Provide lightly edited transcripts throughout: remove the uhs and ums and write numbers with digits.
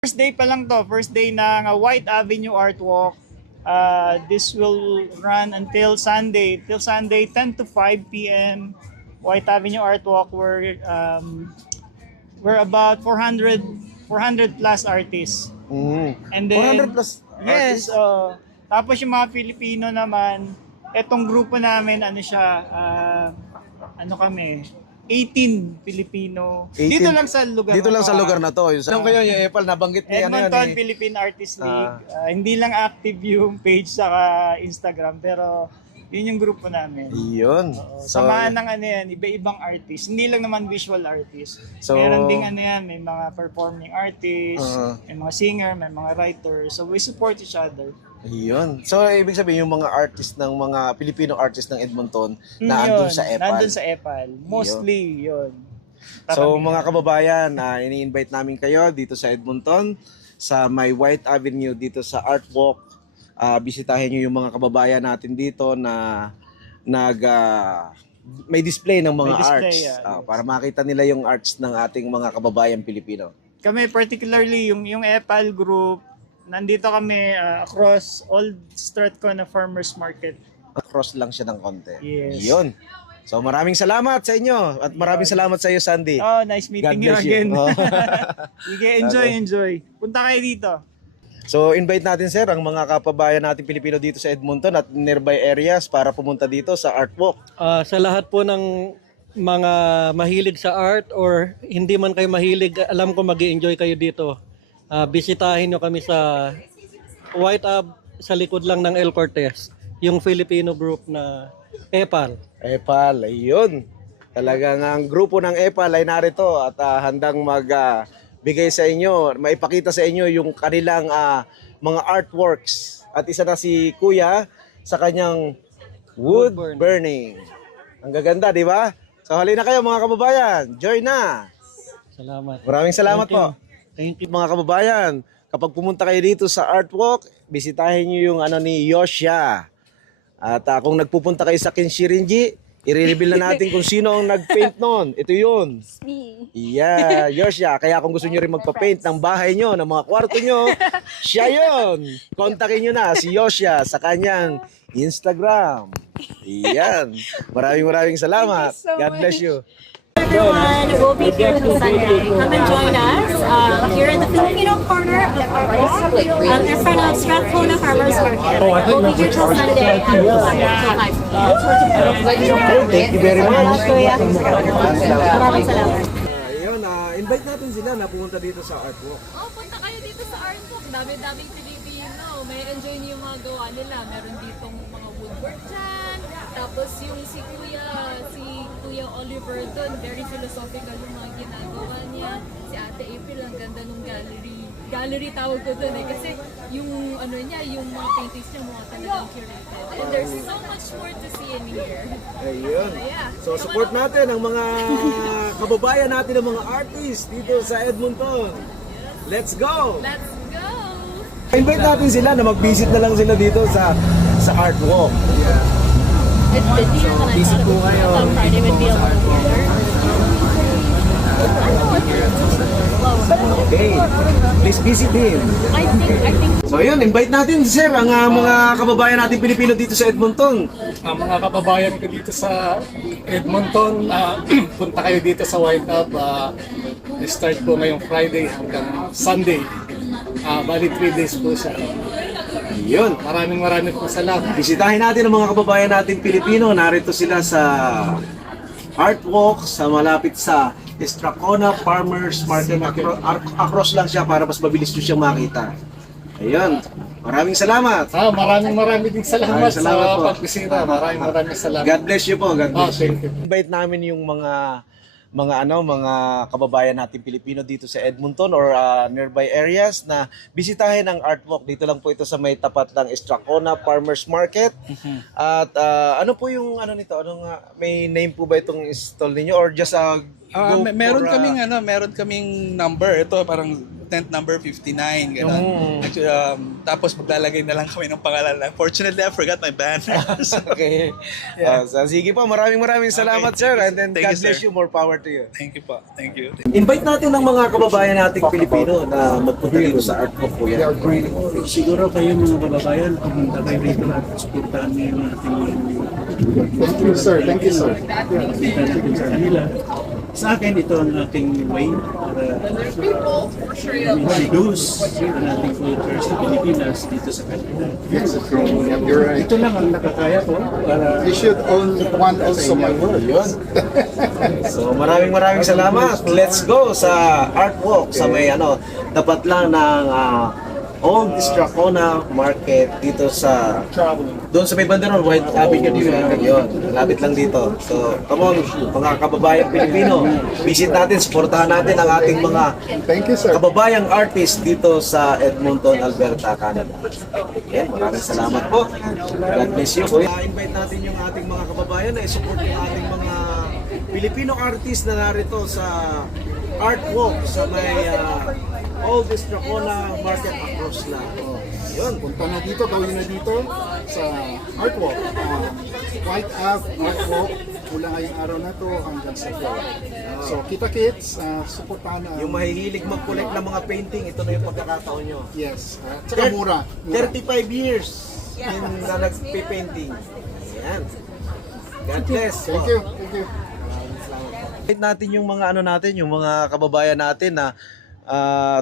First day pa lang to, first day ng White Avenue Art Walk. This will run until Sunday, 10 to 5 p.m. White Avenue Art Walk, we're about 400 plus artists. And then 400 plus yes, artists? tapos yung mga Filipino naman, etong grupo namin ano kami, 18 Filipino. 18. Dito lang sa lugar. Dito lang sa lugar na to. Yung kayo, yung Epal, nabanggit niya Edmonton yan eh. Philippine Artist League. Hindi lang active yung page sa Instagram, pero yun yung grupo namin. Yun. Samahan ng iba-ibang artist. Hindi lang naman visual artist. So, Meron ding may mga performing artists, may mga singer, may mga writers. So we support each other. Yun. So, ibig sabihin, yung mga artist ng mga Filipino artist ng Edmonton na andun sa Epal. Nandun sa Epal. Mostly, yun. So, mga kababayan, ini-invite namin kayo dito sa Edmonton, sa may White Avenue, dito sa Art Walk. Bisitahin nyo yung mga kababayan natin dito na may display ng mga arts. Yes. Para makita nila yung arts ng ating mga kababayan Pilipino. Kami particularly, yung Epal group, nandito kami across Old Strathcona Farmers Market. Across lang siya ng konti. Yes. Yun. So maraming salamat sa inyo at maraming salamat sa iyo, Sandy. Oh, nice meeting God you bless again. you. Sige, enjoy. Punta kayo dito. So invite natin sir ang mga kababayan natin Pilipino dito sa Edmonton at nearby areas para pumunta dito sa Art Walk. Sa lahat po ng mga mahilig sa art or hindi man kayo mahilig, alam ko mag-i-enjoy kayo dito. Bisitahin nyo kami sa White Ab, sa likod lang ng El Cortez, yung Filipino group na Epal. Epal, ayun. Talagang ang grupo ng Epal ay narito at handang magbigay sa inyo, maipakita sa inyo yung kanilang mga artworks. At isa na si Kuya sa kanyang wood burning. Ang gaganda, di ba? So halina kayo mga kababayan, join na. Salamat. Maraming salamat po. Thank you. Mga kababayan, kapag pumunta kayo dito sa Art Walk, bisitahin niyo yung ni Yoshia. At kung nagpupunta kayo sa Kinshirinji, i-reveal na natin kung sino ang nag-paint noon. Ito yun. Me. Yeah, Yoshia. Kaya kung gusto niyo rin magpa-paint ng bahay niyo, ng mga kwarto niyo, siya yun. Kontakin niyo na si Yoshia sa kanyang Instagram. Iyan. Maraming salamat. Thank you so God bless much. you. Everyone, we'll be here on Sunday. Come and join us here in the Filipino corner of our walk in front of Strathcona Farmers Market. We'll be here till Sunday and till 5. Thank you very much. Maraming salamat. Ayun, invite natin sila na pumunta dito sa Art Walk. Punta kayo dito sa Art Walk. Dami-daming Pilipino. May enjoy niyo yung mga gawa nila. Meron ditong mga woodwork dyan. Tapos yung si Kuya Oliver doon, very philosophical yung mga ginagawa niya. Si Ate April, ang ganda nung gallery. Gallery tawag ko doon kasi yung yung mga paintings niya mga talagang curated. And there's so much more to see in here. Ayun. So support natin ang mga kababayan natin, ang mga artists dito sa Edmonton. Let's go! Let's go! Invite natin sila na mag-visit na lang sila dito sa Art Walk. It's busier than I thought it would be. I thought Friday would be a little longer. Okay. Please visit him. I think So yun, invite natin sir ang mga kababayan natin Pilipino dito sa Edmonton. Mga kababayan ko dito sa Edmonton, punta kayo dito sa White Hub. Start po ngayong Friday hanggang Sunday. Bali 3 days po siya. Yun. Maraming po salamat. Bisitahin natin ang mga kababayan natin Pilipino. Narito sila sa Art Walk sa malapit sa Strathcona Farmers Market. Across lang siya para mas mabilis nyo siyang makita. Ayun. Maraming salamat. Maraming din salamat, Maraming salamat sa po. pagbisita. Maraming salamat. God bless you po. God bless you. Thank you. Invite namin yung mga kababayan natin Pilipino dito sa Edmonton or nearby areas na bisitahin ang Art Walk. Dito lang po ito sa may tapat ng Strathcona Farmers Market. At ano po yung nito? May name po ba itong stall ninyo or just meron kaming meron kaming number. Ito parang tent number 59, gano'n. Tapos maglalagay na lang kami ng pangalan. Unfortunately, I forgot my banners. Okay. So, sige po, maraming salamat, Okay, sir. thank you, And then thank God you, bless sir. you. More power to you. Thank you po. Thank you. Invite natin ng mga kababayan nating Pilipino na magpunta dito sa Art Walk, kuya. Siguro kayo mga kababayan, pumunta kayo rito at supportahan niyo yung ating Thank you, sir. Thank you, sir. pagkakas sa kanila. Sa akin, ito ang ating way para introduce ang ating culture sa Pilipinas dito sa kanila. Yes, you're right. Ito lang ang nakakaya ko para You should own one also my word. So maraming salamat. Let's go sa Art Walk sa may tapat lang ng Old Strathcona Market dito sa doon sa may banderon, White Avenue dito. Yun, lapit lang dito. So, come on, mga kababayang Pilipino, visit natin, supportahan natin ang ating mga Thank you, sir. kababayang artist dito sa Edmonton, Alberta, Canada. Yan, maraming salamat po. God bless you. Invite natin yung ating mga kababayan na i-support yung ating mga Filipino artist na narito sa Art Walk sa may Old Strathcona Market across na. Yun. Punta na dito, gawin na dito sa Art Walk. White Ave Art Walk mula ngayong araw na to hanggang sa floor. So, kita-kits, supportahan na. Yung mahihilig mag-collect ng mga painting, ito na yung pagkakataon nyo. Yes, tsaka mura. 35 years na nagpe-painting. Yan. God bless. Thank you. Thank you. Invite natin yung mga natin, yung mga kababayan natin na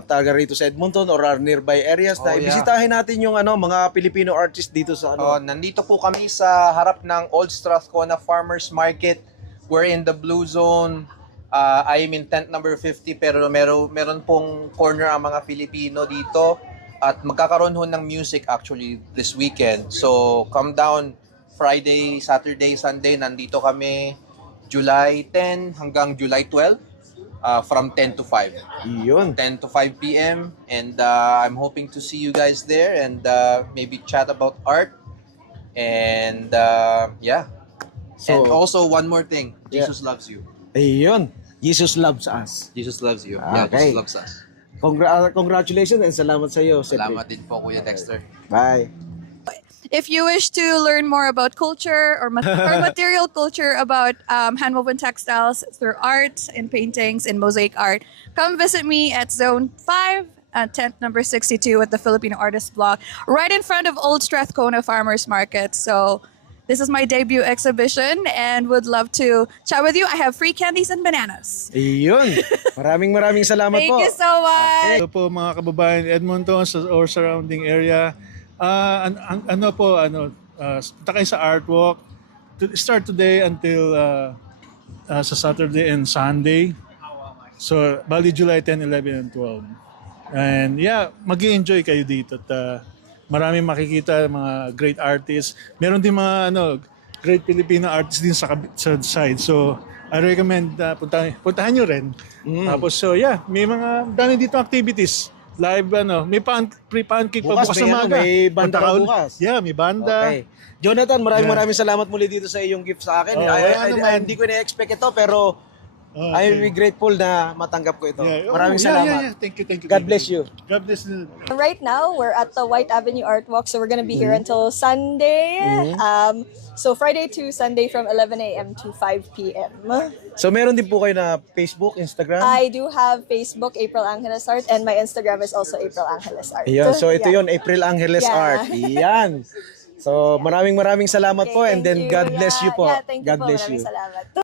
taga rito sa Edmonton or nearby areas na ibisitahin natin yung mga Filipino artists dito sa Nandito po kami sa harap ng Old Strathcona Farmers Market. We're in the blue zone. I am in tent number 50 pero meron pong corner ang mga Filipino dito at magkakaroon ho ng music actually this weekend. So come down Friday, Saturday, Sunday. Nandito kami July 10 hanggang July 12. From 10 to 5. Yun. 10 to 5 p.m. And I'm hoping to see you guys there and maybe chat about art. And yeah. So, and also one more thing. Jesus loves you. Ayun. Jesus loves us. Jesus loves you. Okay. Yeah, Jesus loves us. Congratulations and salamat sa iyo. Salamat din po, Kuya Dexter. Bye. If you wish to learn more about culture or material culture about handwoven textiles through art and paintings and mosaic art, come visit me at Zone 5, tent number 62 at the Filipino Artist Block, right in front of Old Strathcona Farmers Market. So this is my debut exhibition and would love to chat with you. I have free candies and bananas. Ayun. Maraming salamat po. Thank you so much. Hello po mga kababayan Edmonton or surrounding area. Punta kayo sa Art Walk. Start today until sa Saturday and Sunday. So, bali July 10, 11, and 12. And yeah, mag-i-enjoy kayo dito. At maraming makikita, mga great artists. Meron din mga great Filipino artists din sa side. So, I recommend puntahan nyo rin. Tapos, so yeah, may mga dami dito activities. Live may pre-pancake pa bukas na maga. May banda pa bukas. Yeah, may banda. Okay. Jonathan, maraming salamat muli dito sa iyong gift sa akin. Hindi ko na-expect ito pero I'm grateful na matanggap ko ito. Maraming salamat. Yeah. Thank you. God bless you. God bless you. Right now, we're at the White Avenue Art Walk, so we're gonna be here until Sunday. So Friday to Sunday from 11 a.m. to 5 p.m. So meron din po kayo na Facebook, Instagram? I do have Facebook, April Angeles Art, and my Instagram is also April Angeles Art. Ayan, so ito yun, April Angeles Yeah. Art. Iyan. So maraming salamat po and then Thank you. God bless you po. Yeah, thank you God po. bless Maraming you. salamat.